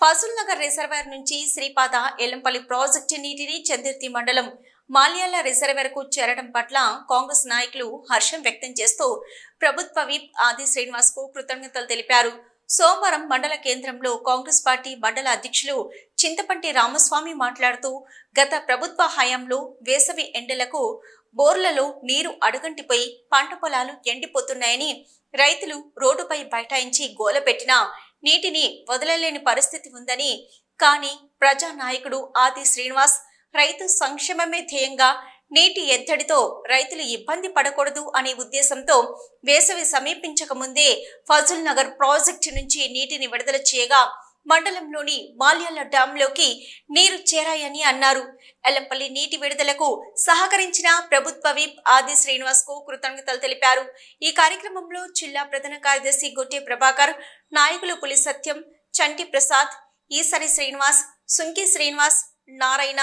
Fossil Nagar reservoir నుంచి Sripada Yellampalli project నీటిని చందుర్తి మండలం మాల్యాల రిజర్వాయర్ కు చేరడం పట్ల కాంగ్రెస్ నాయకులు హర్షం వ్యక్తం చేస్తూ ప్రభుత్వ విప్ ఆది శ్రీనివాస్ కు కృతజ్ఞతలు తెలిపారు. సోమవారం మండల కేంద్రంలో కాంగ్రెస్ పార్టీ మండల అధ్యక్షులు చింతపంటి రామస్వామి మాట్లాడుతూ గత ప్రభుత్వ హయాంలో వేసవి ఎండలకు బోర్లలో నీరు అడుగంటిపోయి పంట పొలాలు ఎండిపోతున్నాయని రైతులు రోడ్డుపై బైఠాయించి గోలపెట్టినా నీటిని వదలలేని పరిస్థితి ఉందని, కానీ ప్రజానాయకుడు ఆది శ్రీనివాస్ రైతు సంక్షేమమే ధ్యేయంగా నీటి ఎద్దడితో రైతులు ఇబ్బంది పడకూడదు అనే ఉద్దేశంతో వేసవి సమీపించక ముందే ఫాజుల్ నగర్ ప్రాజెక్టు నుంచి నీటిని విడుదల చేయగా మండలంలోని మాల్యాల డ్యాంలోకి నీరు చేరాయని అన్నారు. ఎల్లంపల్లి నీటి విడుదలకు సహకరించిన ప్రభుత్వ విప్ ఆది శ్రీనివాస్ కు కృతజ్ఞతలు తెలిపారు. ఈ కార్యక్రమంలో జిల్లా ప్రధాన కార్యదర్శి గొట్టె ప్రభాకర్, నాయకులు పులి సత్యం, చంటి ప్రసాద్, ఈసరి శ్రీనివాస్, సుంకి శ్రీనివాస్, నారాయణ,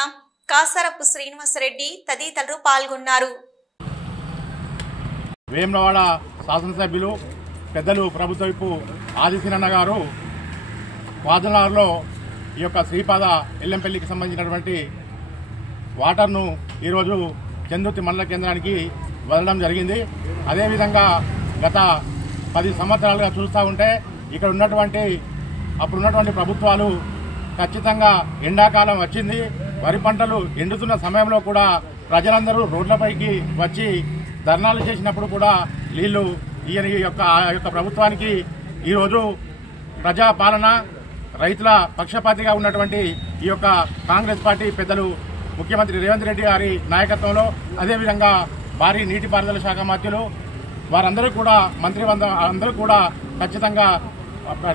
కాసరపు శ్రీనివాసరెడ్డి తదితరులు పాల్గొన్నారు. వేములవాడ శాసనసభ్యులు పెద్దలు ప్రభుత్వ విప్ ఆది శ్రీనన్న గారు వాదనలో ఈ యొక్క శ్రీపాద ఎల్లంపల్లికి సంబంధించినటువంటి వాటర్ను ఈరోజు చందుర్తి మండల కేంద్రానికి వదలడం జరిగింది. అదేవిధంగా గత 10 సంవత్సరాలుగా చూస్తూ ఉంటే ఇక్కడ అప్పుడున్నటువంటి ప్రభుత్వాలు ఖచ్చితంగా ఎండాకాలం వచ్చింది, వరి పంటలు ఎండుతున్న సమయంలో కూడా ప్రజలందరూ రోడ్లపైకి వచ్చి ధర్నాలు చేసినప్పుడు కూడా వీళ్ళు ఈ యొక్క ప్రభుత్వానికి ఈరోజు ప్రజాపాలన రైతుల పక్షపాతిగా ఉన్నటువంటి ఈ యొక్క కాంగ్రెస్ పార్టీ పెద్దలు ముఖ్యమంత్రి రేవంత్ రెడ్డి గారి నాయకత్వంలో, అదేవిధంగా భారీ నీటిపారుదల శాఖ మంత్రులు వారందరూ కూడా అందరూ కూడా ఖచ్చితంగా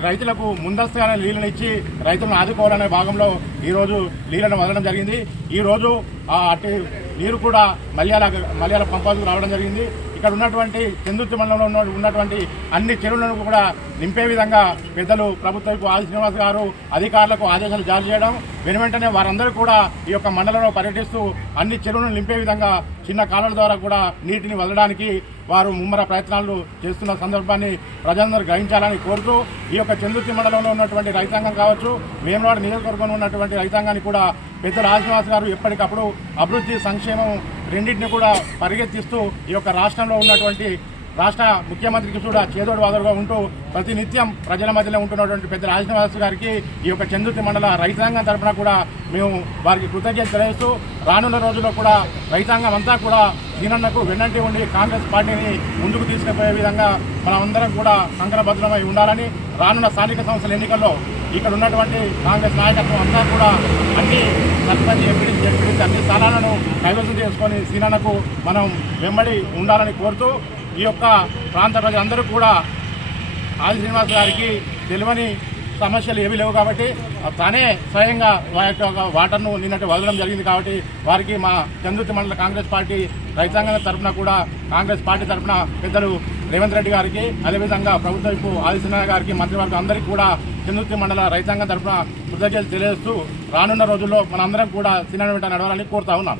రైతులకు ముందస్తుగానే నీళ్లను ఇచ్చి రైతులను ఆదుకోవాలనే భాగంలో ఈరోజు నీళ్లను వదలడం జరిగింది. ఈరోజు అటు నీరు కూడా మల్యాల పంపాలకు రావడం జరిగింది. ఇక్కడ ఉన్నటువంటి చందుర్తి మండలంలో ఉన్నటువంటి అన్ని చెరువులను కూడా నింపే విధంగా పెద్దలు ప్రభుత్వ ఆది శ్రీనివాస్ గారు అధికారులకు ఆదేశాలు జారీ చేయడం, వెనువెంటనే వారందరూ కూడా ఈ యొక్క మండలంలో పర్యటిస్తూ అన్ని చెరువులను నింపే విధంగా చిన్న కాలువల ద్వారా కూడా నీటిని వదలడానికి వారు ముమ్మర ప్రయత్నాలు చేస్తున్న సందర్భాన్ని ప్రజలందరూ గ్రహించాలని కోరుతూ ఈ యొక్క చందుర్తి మండలంలో ఉన్నటువంటి రైతాంగం కావచ్చు, వేములవాడ నియోజకవర్గంలో ఉన్నటువంటి రైతాంగాన్ని కూడా పెద్దలు ఆది శ్రీనివాస్ గారు ఎప్పటికప్పుడు అభివృద్ధి సంక్షేమం రెండింటిని కూడా పరిగెత్తిస్తూ ఈ యొక్క రాష్ట్రంలో ఉన్నటువంటి రాష్ట్ర ముఖ్యమంత్రికి కూడా చేదోడు వాదోడుగా ఉంటూ ప్రతినిత్యం ప్రజల మధ్యలో ఉంటున్నటువంటి పెద్దల ఆది శ్రీనివాస్ గారికి ఈ యొక్క చందుర్తి మండల రైతాంగం తరఫున కూడా మేము వారికి కృతజ్ఞత తెలియజేస్తూ రానున్న రోజుల్లో కూడా రైతాంగం అంతా కూడా దీనన్నకు వెన్నంటి ఉండి కాంగ్రెస్ పార్టీని ముందుకు తీసుకుపోయే విధంగా మనమందరం కూడా కంకణబద్ధమై ఉండాలని, రానున్న స్థానిక సంస్థల ఎన్నికల్లో ఇక్కడ ఉన్నటువంటి కాంగ్రెస్ నాయకత్వం అంతా కూడా అన్ని సర్పంచ్ ఎంపీడీ అన్ని స్థానాలను కైవసం చేసుకొని సీనన్నకు మనం వెంబడి ఉండాలని కోరుతూ ఈ యొక్క ప్రాంత ప్రజలందరూ కూడా ఆది శ్రీనివాస్ గారికి తెలియని సమస్యలు ఏమీ లేవు కాబట్టి తానే స్వయంగా వాటర్ను నిన్నటి వదలడం జరిగింది. కాబట్టి వారికి మా చందుర్తి మండల కాంగ్రెస్ పార్టీ రైతాంగం తరఫున కూడా కాంగ్రెస్ పార్టీ తరఫున పెద్దలు రేవంత్ రెడ్డి గారికి, అదేవిధంగా ప్రభుత్వ విప్ ఆది శ్రీనివాస్ గారికి, మంత్రివర్గం అందరికీ కూడా చందుర్తి మండల రైతాంగం తరఫున కృతజ్ఞతలు తెలియజేస్తూ రానున్న రోజుల్లో మనందరం కూడా సీనన్న వెంట నడవాలని కోరుతా ఉన్నాం.